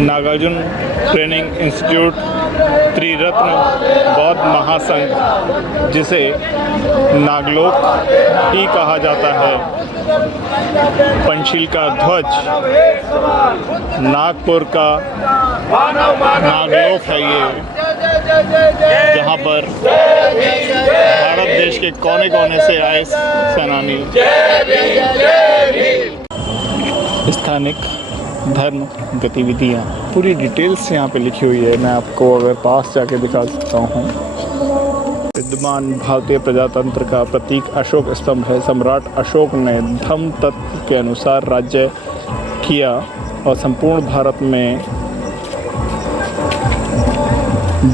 Nagarjuna training institute त्रिरत्न बौद्ध महासंघ, जिसे नागलोक ही कहा जाता है, पंचशील का ध्वज नागपुर का नागलोक है ये, जहाँ पर भारत देश के कोने कोने से आए सेनानी स्थानिक धर्म गतिविधियाँ पूरी डिटेल्स यहाँ पे लिखी हुई है। मैं आपको अगर पास जाके दिखा सकता हूँ। विद्यमान भारतीय प्रजातंत्र का प्रतीक अशोक स्तंभ है। सम्राट अशोक ने धम्म तत्व के अनुसार राज्य किया और संपूर्ण भारत में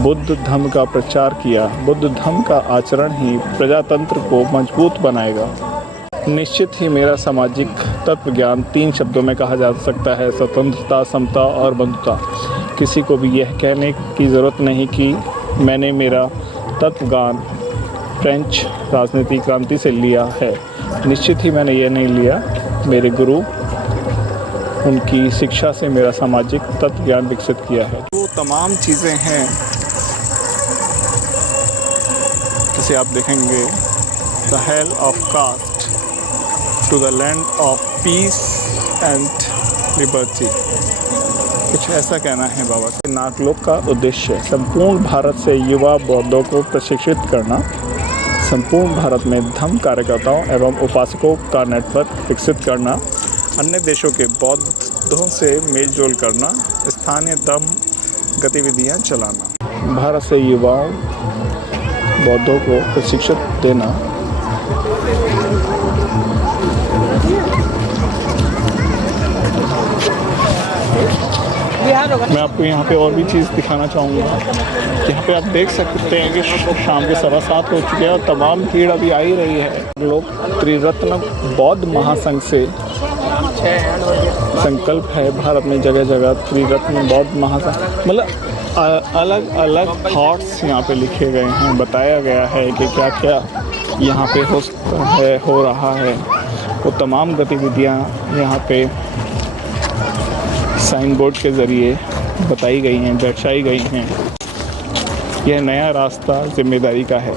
बुद्ध धम्म का प्रचार किया। बुद्ध धम्म का आचरण ही प्रजातंत्र को मजबूत बनाएगा। निश्चित ही मेरा सामाजिक तत्व ज्ञान 3 शब्दों में कहा जा सकता है: स्वतंत्रता, समता और बंधुता। किसी को भी यह कहने की ज़रूरत नहीं कि मैंने मेरा तत्व ज्ञान फ्रेंच राजनीतिक क्रांति से लिया है। निश्चित ही मैंने यह नहीं लिया। मेरे गुरु, उनकी शिक्षा से मेरा सामाजिक तत्व ज्ञान विकसित किया है। वो तमाम चीज़ें हैं जिसे आप देखेंगे। The hell of cast to the land of peace and liberty, कुछ ऐसा कहना है बाबा के। नागलोक का उद्देश्य संपूर्ण भारत से युवा बौद्धों को प्रशिक्षित करना, संपूर्ण भारत में धम्म कार्यकर्ताओं एवं उपासकों का नेटवर्क विकसित करना, अन्य देशों के बौद्धों से मेलजोल करना, स्थानीय धम्म गतिविधियां चलाना, भारत से युवाओं बौद्धों को प्रशिक्षित देना। मैं आपको यहाँ पे और भी चीज़ दिखाना चाहूँगा। यहाँ पे आप देख सकते हैं कि शाम के 7:15 हो चुके हैं और तमाम भीड़ अभी आ ही रही है। लोग त्रिरत्न बौद्ध महासंघ से संकल्प है भारत में जगह जगह त्रिरत्न बौद्ध महासंघ, मतलब अलग अलग थॉट्स यहाँ पे लिखे गए हैं। बताया गया है कि क्या क्या यहाँ पे हो रहा है। वो तमाम गतिविधियाँ यहाँ पे साइन बोर्ड के ज़रिए बताई गई हैं, दर्शाई गई हैं। यह नया रास्ता जिम्मेदारी का है।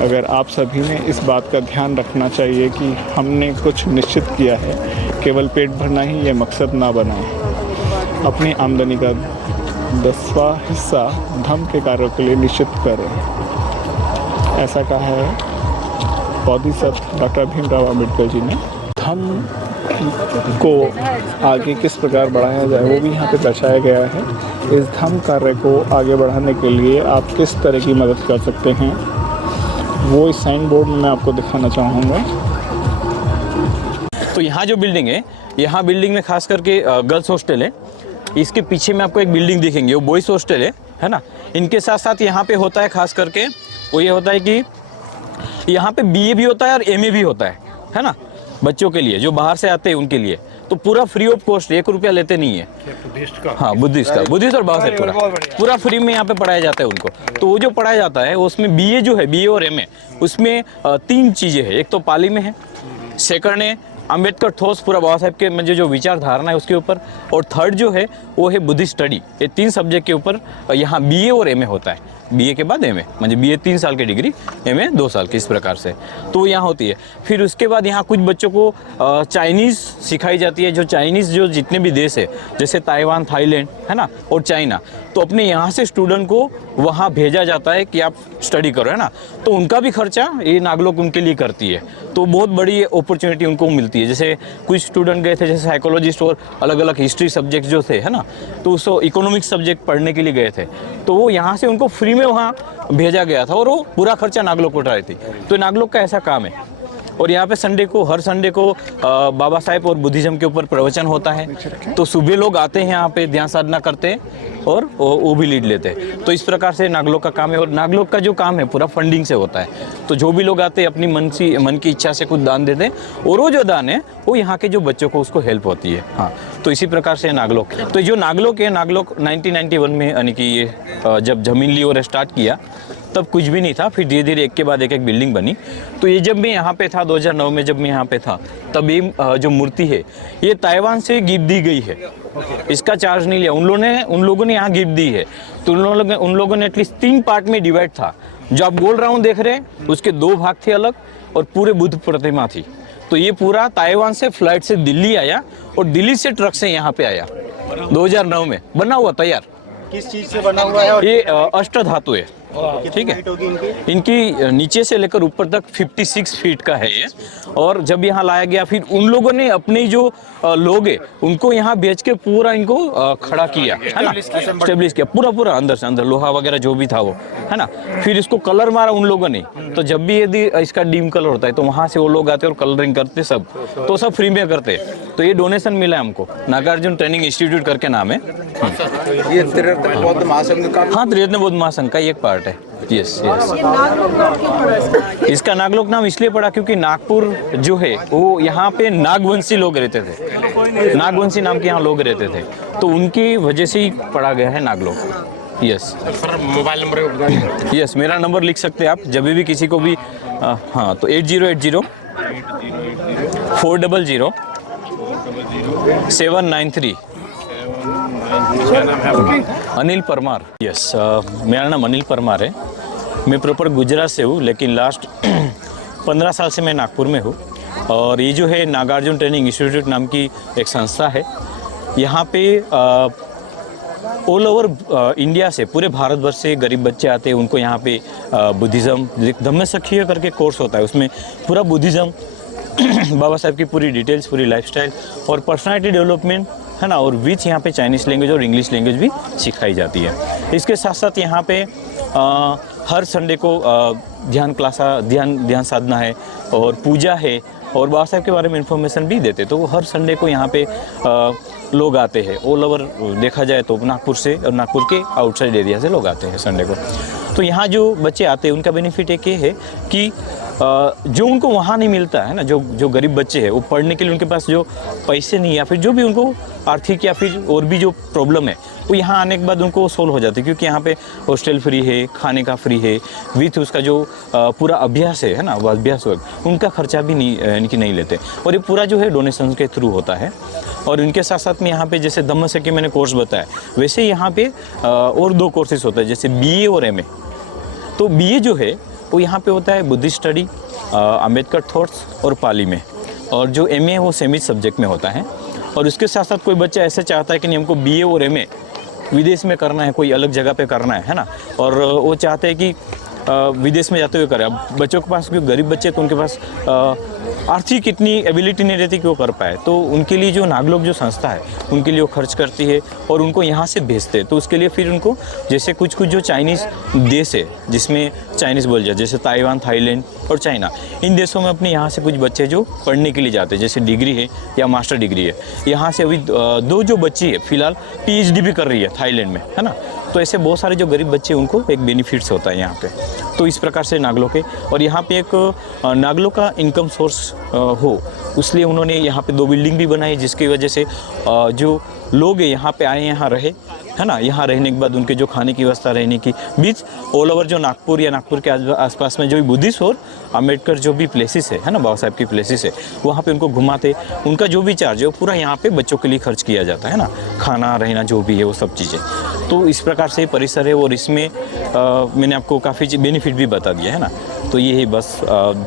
अगर आप सभी ने इस बात का ध्यान रखना चाहिए कि हमने कुछ निश्चित किया है, केवल पेट भरना ही ये मकसद ना बनाए। अपनी आमदनी का 10वां हिस्सा धम्म के कार्यों के लिए निश्चित करें। ऐसा कहा है बोधिसत्व डॉक्टर भीमराव अम्बेडकर जी ने। धम्म को आगे किस प्रकार बढ़ाया जाए वो भी यहाँ पे दर्शाया गया है। इस धम्म कार्य को आगे बढ़ाने के लिए आप किस तरह की मदद कर सकते हैं, वो इस साइन बोर्ड में मैं आपको दिखाना चाहूँगा। तो यहाँ जो बिल्डिंग है, यहाँ बिल्डिंग में खास करके गर्ल्स हॉस्टल है। इसके पीछे में आपको एक बिल्डिंग दिखेंगे, वो बॉयज़ हॉस्टल है ना। इनके साथ साथ यहाँ पे होता है खास करके वो ये होता है कि यहाँ पे BA भी होता है और MA भी होता है ना, बच्चों के लिए जो बाहर से आते हैं उनके लिए। तो पूरा फ्री ऑफ कॉस्ट, 1 रुपया लेते नहीं है। बुद्धिस्ट का, हाँ बुद्धिस्ट और बाहर से पूरा फ्री में यहाँ पे पढ़ाया जाता है उनको। तो वो जो पढ़ाया जाता है उसमें BA जो है, BA और MA, उसमें 3 चीज़ें हैं। एक तो पाली में है, सेकंड है अम्बेडकर ठोस पूरा बाबा साहब के मुझे जो विचारधारणा है उसके ऊपर, और थर्ड जो है वो है बुद्धिस्ट स्टडी। ये 3 सब्जेक्ट के ऊपर यहाँ BA और MA होता है। BA के बाद MA, मतलब BA 3 साल की डिग्री, MA 2 साल की, इस प्रकार से तो यहाँ होती है। फिर उसके बाद यहाँ कुछ बच्चों को चाइनीज़ सिखाई जाती है। जो चाइनीज़ जो जितने भी देश है, जैसे ताइवान, थाईलैंड है ना, और चाइना, तो अपने यहाँ से स्टूडेंट को वहाँ भेजा जाता है कि आप स्टडी करो, है ना। तो उनका भी खर्चा ये नागलोक उनके लिए करती है। तो बहुत बड़ी अपॉर्चुनिटी उनको मिलती है। जैसे कुछ स्टूडेंट गए थे, जैसे साइकोलॉजिस्ट और अलग अलग हिस्ट्री सब्जेक्ट जो थे, है ना, तो उसको इकोनॉमिक्स सब्जेक्ट पढ़ने के लिए गए थे। तो वो यहाँ से उनको फ्री में वहाँ भेजा गया था और वो पूरा खर्चा नागलोक उठा रही थी। तो नागलोक का ऐसा काम है। और यहाँ पे संडे को, हर संडे को बाबा साहेब और बुद्धिज़्म के ऊपर प्रवचन होता है। तो सुबह लोग आते हैं यहाँ पे, ध्यान साधना करते हैं और वो भी लीड लेते हैं। तो इस प्रकार से नागलोक का काम है। और नागलोक का जो काम है पूरा फंडिंग से होता है। तो जो भी लोग आते हैं अपनी मन की इच्छा से कुछ दान देते हैं, और वो जो दान है वो यहाँ के जो बच्चों को उसको हेल्प होती है। हाँ, तो इसी प्रकार से नागलोक। तो जो नागलोक है, नागलोक 1991 में, यानी कि ये जब ज़मीन ली और स्टार्ट किया, तब कुछ भी नहीं था, फिर धीरे धीरे एक के बाद एक बिल्डिंग बनी। तो ये जब मैं यहाँ पे था 2009 में, जब मैं यहाँ पे था, तब ये जो मूर्ति है ये ताइवान से गिफ्ट दी गई है। इसका चार्ज नहीं लिया उन लोगों ने यहाँ गिफ्ट दी है। तो उन लोगों ने एटलीस्ट 3 पार्ट में डिवाइड था। जो आप गोल राउंड देख रहे हैं उसके 2 भाग थे अलग, और पूरे बुद्ध प्रतिमा थी। तो ये पूरा ताइवान से फ्लाइट से दिल्ली आया और दिल्ली से ट्रक से यहाँ पे आया 2009 में, बना हुआ तैयार। किस चीज से बना हुआ है? और ये अष्ट धातु है, ठीक है। हाइट होगी इनकी? इनकी नीचे से लेकर ऊपर तक 56 फीट का है ये। और जब यहाँ लाया गया, फिर उन लोगों ने अपने जो लोग हैं उनको यहाँ बेच के पूरा इनको खड़ा किया, है ना, स्टेब्लिश किया पूरा अंदर से अंदर, लोहा वगैरह जो भी था वो, है ना। फिर इसको कलर मारा उन लोगों ने। तो जब भी यदि इसका डीम कलर होता है तो वहाँ से वो लोग आते और कलरिंग करते सब, तो सब फ्री में करते। तो ये डोनेशन मिला है हमको, नागार्जुन ट्रेनिंग इंस्टीट्यूट करके नाम है। ये त्रिरत्न बौद्ध महासंघ का? हाँ, त्रिरत्न बौद्ध महासंघ का एक पार्ट है। यस। इसका नागलोक नाम इसलिए पड़ा क्योंकि नागपुर जो है वो यहाँ पे नागवंशी लोग रहते थे, नागवंशी नाम के यहाँ लोग रहते थे, तो उनकी वजह से ही पड़ा गया है Naglok. Yes sir, mobile number? Yes, मेरा नंबर लिख सकते हैं आप जब भी किसी को भी। हाँ, तो 8080 400 793। अनिल परमार। यस, मेरा नाम अनिल परमार है। मैं प्रॉपर गुजरात से हूँ, लेकिन लास्ट 15 साल से मैं नागपुर में हूँ। और ये जो है नागार्जुन ट्रेनिंग इंस्टीट्यूट नाम की एक संस्था है। यहाँ पे ऑल ओवर इंडिया से, पूरे भारतवर्ष से गरीब बच्चे आते हैं। उनको यहाँ पे बुद्धिज़्म धम्मसखीय करके कोर्स होता है, उसमें पूरा बुद्धिज़्म बाबा साहब की पूरी डिटेल्स, पूरी लाइफस्टाइल और पर्सनालिटी डेवलपमेंट, है ना, और विथ यहाँ पे चाइनीज़ लैंग्वेज और इंग्लिश लैंग्वेज भी सिखाई जाती है। इसके साथ साथ यहाँ पे हर संडे को ध्यान साधना है और पूजा है, और बाबा साहब के बारे में इंफॉर्मेशन भी देते। तो हर संडे को यहाँ पे लोग आते हैं। ऑल ओवर देखा जाए तो नागपुर से और नागपुर के आउटसाइड एरिया से लोग आते हैं संडे को। तो यहाँ जो बच्चे आते हैं उनका बेनिफिट एक ये है कि जो उनको वहाँ नहीं मिलता है ना, जो गरीब बच्चे हैं वो पढ़ने के लिए उनके पास जो पैसे नहीं, या फिर जो भी उनको आर्थिक या फिर और भी जो प्रॉब्लम है, वो यहाँ आने के बाद उनको सोल्व हो जाती है। क्योंकि यहाँ पे हॉस्टल फ्री है, खाने का फ्री है, विथ उसका जो पूरा अभ्यास है ना, वो अभ्यास वर्ग उनका खर्चा भी नहीं लेते। और ये पूरा जो है डोनेशन के थ्रू होता है। और इनके साथ साथ में यहाँ पे जैसे धम्मसखी मैंने कोर्स बताया, वैसे यहाँ पे और 2 कोर्सेज होता है, जैसे BA और MA। तो BA जो है वो यहाँ पे होता है बुद्धिस्ट स्टडी, अम्बेडकर थॉट्स और पाली में, और जो MA है वो सेमी सब्जेक्ट में होता है। और उसके साथ साथ कोई बच्चा ऐसे चाहता है कि नहीं हमको BA और MA विदेश में करना है, कोई अलग जगह पे करना है ना, और वो चाहते हैं कि विदेश में जाते हुए करें। अब बच्चों के पास, क्योंकि गरीब बच्चे तो उनके पास आर्थिक इतनी एबिलिटी नहीं रहती कि वो कर पाए, तो उनके लिए जो नागलोक जो संस्था है उनके लिए वो खर्च करती है और उनको यहाँ से भेजते हैं। तो उसके लिए फिर उनको जैसे कुछ जो चाइनीज़ देश है जिसमें चाइनीज़ बोल जाए, जैसे ताइवान, थाईलैंड और चाइना, इन देशों में अपने यहाँ से कुछ बच्चे जो पढ़ने के लिए जाते हैं, जैसे डिग्री है या मास्टर डिग्री है। यहाँ से अभी 2 जो बच्ची है फिलहाल PhD भी कर रही है थाईलैंड में, है ना। तो ऐसे बहुत सारे जो गरीब बच्चे उनको एक बेनिफिट्स होता है यहाँ पे। तो इस प्रकार से नागलोक है। और यहाँ पे एक नागलोक का इनकम सोर्स हो, इसलिए उन्होंने यहाँ पे 2 बिल्डिंग भी बनाई, जिसकी वजह से जो लोग यहाँ पे आए, यहाँ रहे, है ना। यहाँ रहने के बाद उनके जो खाने की व्यवस्था, रहने की बीच ऑल ओवर जो नागपुर या नागपुर के आसपास में जो भी बुद्धिस्ट और अम्बेडकर जो भी प्लेसेस है ना, बाबा साहब की प्लेसेस है, वहाँ पे उनको घुमाते। उनका जो भी चार्ज है वो पूरा यहाँ पे बच्चों के लिए खर्च किया जाता है ना, खाना रहना जो भी है वो सब चीज़ें। तो इस प्रकार से परिसर है, और इसमें मैंने आपको काफ़ी बेनिफिट भी बता दिया है ना। तो ये ही बस,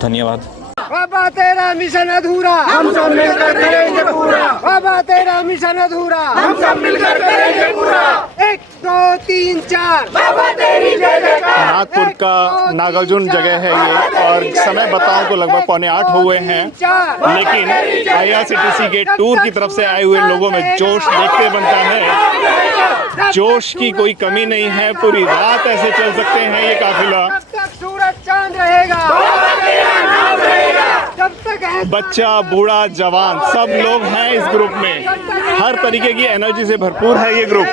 धन्यवाद। बाबा तेरा मिशन अधूरा, हम सब मिलकर करेंगे पूरा। बाबा तेरा मिशन अधूरा, हम सब मिलकर करेंगे पूरा। 1 2 3 4 बाबा तेरी जय जयकार। नागपुर का नागार्जुन जगह है ये, और समय बताऊं तो लगभग 7:45 हुए हैं, लेकिन IRCTC के टूर की तरफ से आए हुए लोगों में जोश देखते बनता है। जोश की कोई कमी नहीं है, पूरी रात ऐसे चल सकते हैं ये काफिला। जब तक सूरज चांद रहेगा, जब तक है बच्चा, बूढ़ा, जवान सब लोग हैं इस ग्रुप में। हर तरीके की एनर्जी से भरपूर है ये ग्रुप।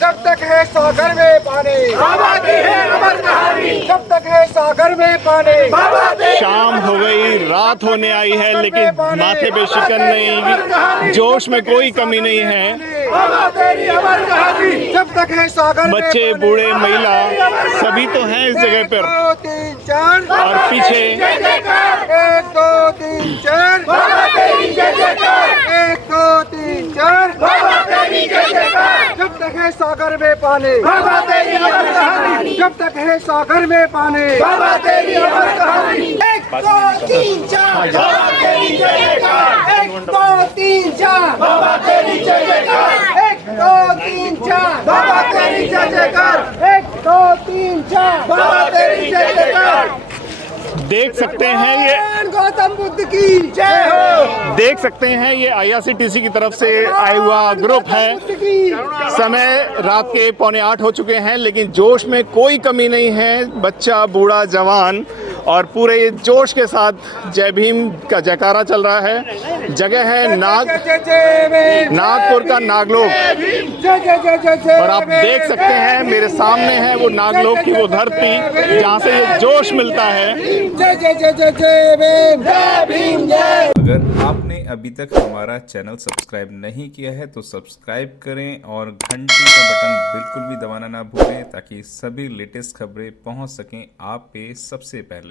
जब तक है सागर में पानी, बाबा की है अमर कहानी। जब तक है सागर में पानी, बाबा की। शाम हो गई, रात होने आई है, लेकिन माथे पे शिकन नहीं, जोश में कोई कमी नहीं है। बाबा तेरी अमर कहानी जब तक है सागर में बच्चे पानी। बूढ़े महिला सभी तो हैं इस जगह पर 1 2 3 4 और पीछे 1 2 3 4 बाबा तेरी जय जयकार 1 2 3 4 बाबा तेरी जय जयकार जब तक है सागर में पानी बाबा तेरी अमर कहानी जब तक है सागर में पानी बाबा तेरी अमर कहानी 1 2 3 4 बाबा तेरी जय जयकार 1 2 3 4 बाबा तेरी जय जयकार 1 2 3 4 बाबा तेरी जय जयकार 1 2 3 4 बाबा तेरी जय जयकार देख सकते हैं ये भगवान गौतम बुद्ध की जय हो देख सकते हैं ये IRCTC की तरफ से आया हुआ ग्रुप है। बुद्ध की समय रात के 7:45 हो चुके हैं लेकिन जोश में कोई कमी नहीं है। बच्चा बूढ़ा जवान और पूरे जोश के साथ जय भीम का जयकारा चल रहा है। जगह है नागपुर का नागलोक और आप देख सकते हैं मेरे सामने है वो नागलोक की वो धरती जहाँ से ये जोश मिलता है। जय जय जय जय जय भीम जय भीम जय। अगर आपने अभी तक हमारा चैनल सब्सक्राइब नहीं किया है तो सब्सक्राइब करें और घंटी का बटन बिल्कुल भी दबाना ना भूलें ताकि सभी लेटेस्ट खबरें पहुंच सकें आप पे सबसे पहले।